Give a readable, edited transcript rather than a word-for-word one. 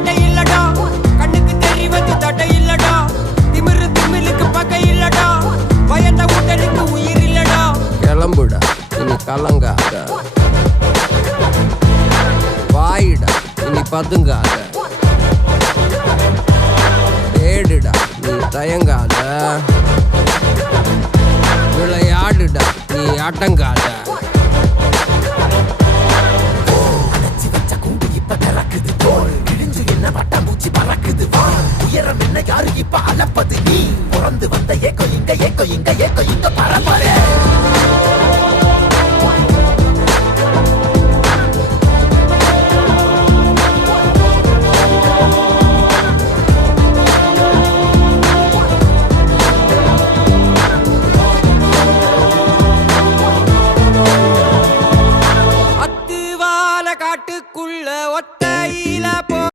பட்டை இல்லடா, கண்ணுக்கு தெரிவது தட்டை இல்லடா, திமிரு திமிலுக்கு பகை இல்லடா, பயந்த உடலுக்கு உயிர் இல்லடா. கிளம்புடா இனி கலங்காத, வாயிடா இனி பதுங்காத, தேடுடா நீ தயங்காத, விளையாடுடா நீ அடங்காத. உயரம் என்ன யாரு இப்ப அளப்பது, நீ பிறந்து வந்த ஏக்கோ இங்க பரம்பரை.